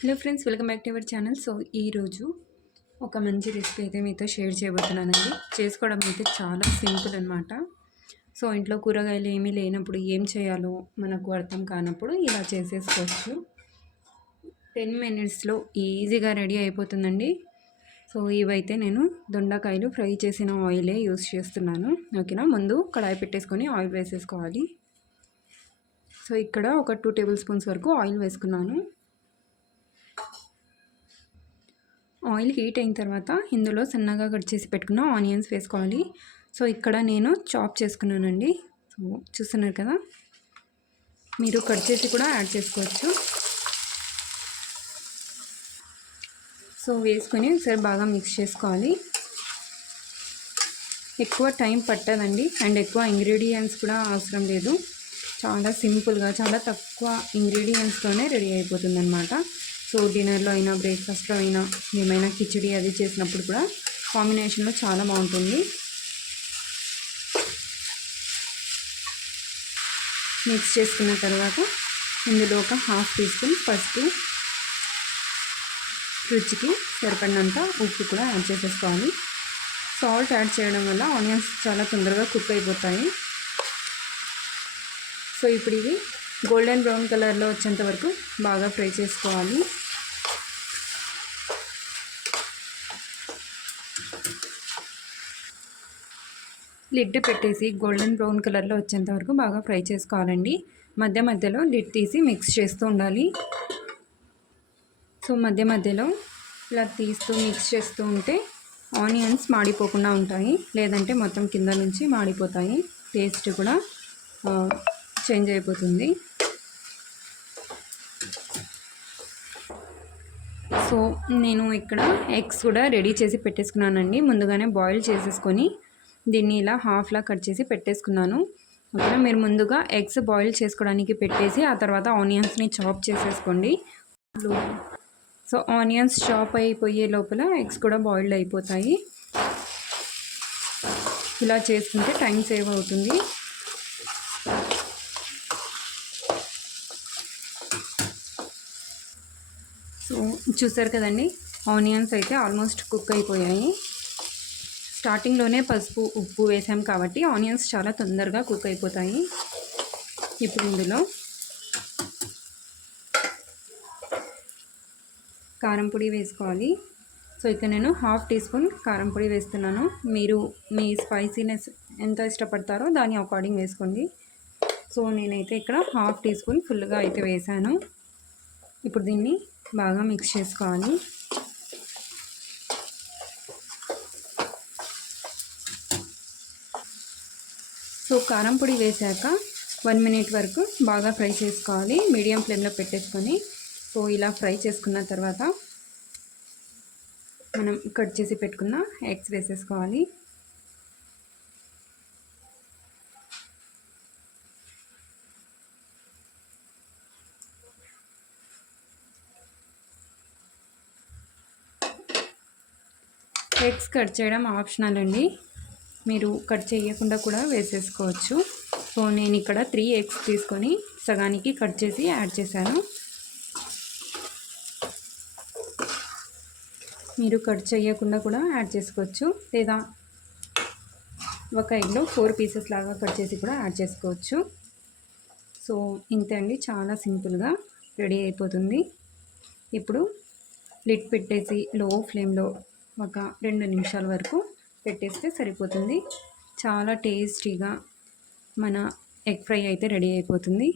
Hello friends, welcome back to our channel. So ఈరోజు ఒక మంచి రెసిపీ అయితే మీతో షేర్ చేయబోతున్నానండి. చేసుకోవడం అయితే చాలా సింపుల్ అనమాట. సో ఇంట్లో కూరగాయలు ఏమీ లేనప్పుడు ఏం చేయాలో మనకు అర్థం కానప్పుడు ఇలా చేసేసుకోవచ్చు. 10 మినిట్స్లో ఈజీగా రెడీ అయిపోతుందండి. సో ఇవైతే నేను దొండకాయలు ఫ్రై చేసిన ఆయిలే యూస్ చేస్తున్నాను. ఓకేనా, ముందు కడాయి పెట్టేసుకొని ఆయిల్ వేసేసుకోవాలి. సో ఇక్కడ ఒక 2 టేబుల్ స్పూన్స్ వరకు ఆయిల్ వేసుకున్నాను. ఆయిల్ హీట్ అయిన తర్వాత ఇందులో సన్నగా కట్ చేసి పెట్టుకున్న ఆనియన్స్ వేసుకోవాలి. సో ఇక్కడ నేను చాప్ చేసుకున్నానండి. సో చూస్తున్నారు కదా, మీరు కట్ చేసి కూడా యాడ్ చేసుకోవచ్చు. సో వేసుకొని ఒకసారి బాగా మిక్స్ చేసుకోవాలి. ఎక్కువ టైం పట్టదండి అండ్ ఎక్కువ ఇంగ్రీడియంట్స్ కూడా అవసరం లేదు. చాలా సింపుల్గా, చాలా తక్కువ ఇంగ్రీడియంట్స్తోనే రెడీ అయిపోతుంది అనమాట. సో డిన్నర్లో అయినా, బ్రేక్ఫాస్ట్లో అయినా, ఏమైనా కిచిడి అది చేసినప్పుడు కూడా కాంబినేషన్లో చాలా బాగుంటుంది. మిక్స్ చేసుకున్న తర్వాత ఇందులో ఒక హాఫ్ టీ స్పూన్ పసుపు, రుచికి సరిపడినంత ఉప్పు కూడా యాడ్ చేసేసుకోవాలి. సాల్ట్ యాడ్ చేయడం వల్ల ఆనియన్స్ చాలా తొందరగా కుక్ అయిపోతాయి. సో ఇప్పుడు ఇవి గోల్డెన్ బ్రౌన్ కలర్లో వచ్చేంత వరకు బాగా ఫ్రై చేసుకోవాలి. లిడ్ పెట్టేసి గోల్డెన్ బ్రౌన్ కలర్లో వచ్చేంత వరకు బాగా ఫ్రై చేసుకోవాలండి. మధ్య మధ్యలో లిడ్ తీసి మిక్స్ చేస్తూ ఉండాలి. సో మధ్య మధ్యలో ఇలా తీస్తూ మిక్స్ చేస్తూ ఉంటే ఆనియన్స్ మాడిపోకుండా ఉంటాయి, లేదంటే మొత్తం కింద నుంచి మాడిపోతాయి. టేస్ట్ కూడా చేంజ్ అయిపోతుంది. సో నేను ఇక్కడ ఎగ్స్ కూడా రెడీ చేసి పెట్టేసుకున్నానండి. ముందుగానే బాయిల్ చేసేసుకొని దీన్ని ఇలా హాఫ్లా కట్ చేసి పెట్టేసుకున్నాను. ఓకేనా, మీరు ముందుగా ఎగ్స్ బాయిల్ చేసుకోవడానికి పెట్టేసి ఆ తర్వాత ఆనియన్స్ని చాప్ చేసేసుకోండి. సో ఆనియన్స్ చాప్ అయిపోయే లోపల ఎగ్స్ కూడా బాయిల్డ్ అయిపోతాయి. ఇలా చేసుకుంటే టైం సేవ్ అవుతుంది. సో చూసారు కదండి, ఆనియన్స్ అయితే ఆల్మోస్ట్ కుక్ అయిపోయాయి. స్టార్టింగ్లోనే పసుపు, ఉప్పు వేసాం కాబట్టి ఆనియన్స్ చాలా తొందరగా కుక్ అయిపోతాయి. ఇప్పుడు ఇందులో కారం పొడి వేసుకోవాలి. సో ఇక్కడ నేను హాఫ్ టీ స్పూన్ కారం పొడి వేస్తున్నాను. మీరు మీ స్పైసీనెస్ ఎంత ఇష్టపడతారో దాని అకార్డింగ్ వేసుకోండి. సో నేనైతే ఇక్కడ హాఫ్ టీ స్పూన్ ఫుల్గా అయితే వేసాను. ఇప్పుడు దీన్ని బాగా మిక్స్ చేసుకోవాలి. సో కారం పొడి వేసాక 1 మినిట్ వరకు బాగా ఫ్రై చేసుకోవాలి, మీడియం ఫ్లేమ్లో పెట్టేసుకొని. సో ఇలా ఫ్రై చేసుకున్న తర్వాత మనం కట్ చేసి పెట్టుకున్న ఎగ్స్ వేసేసుకోవాలి. ఎగ్స్ కట్ చేయడం ఆప్షనల్ అండి, మీరు కట్ చేయకుండా కూడా వేసేసుకోవచ్చు. సో నేను ఇక్కడ 3 ఎగ్స్ తీసుకొని సగానికి కట్ చేసి యాడ్ చేశాను. మీరు కట్ చేయకుండా కూడా యాడ్ చేసుకోవచ్చు, లేదా ఒక ఎగ్లో 4 పీసెస్ లాగా కట్ చేసి కూడా యాడ్ చేసుకోవచ్చు. సో ఇంతే అండి, చాలా సింపుల్గా రెడీ అయిపోతుంది. ఇప్పుడు లిడ్ పెట్టేసి లో ఫ్లేమ్లో ఒక 2 నిమిషాల వరకు పెట్టేస్తే సరిపోతుంది. చాలా టేస్టీగా మన ఎగ్ ఫ్రై అయితే రెడీ అయిపోతుంది.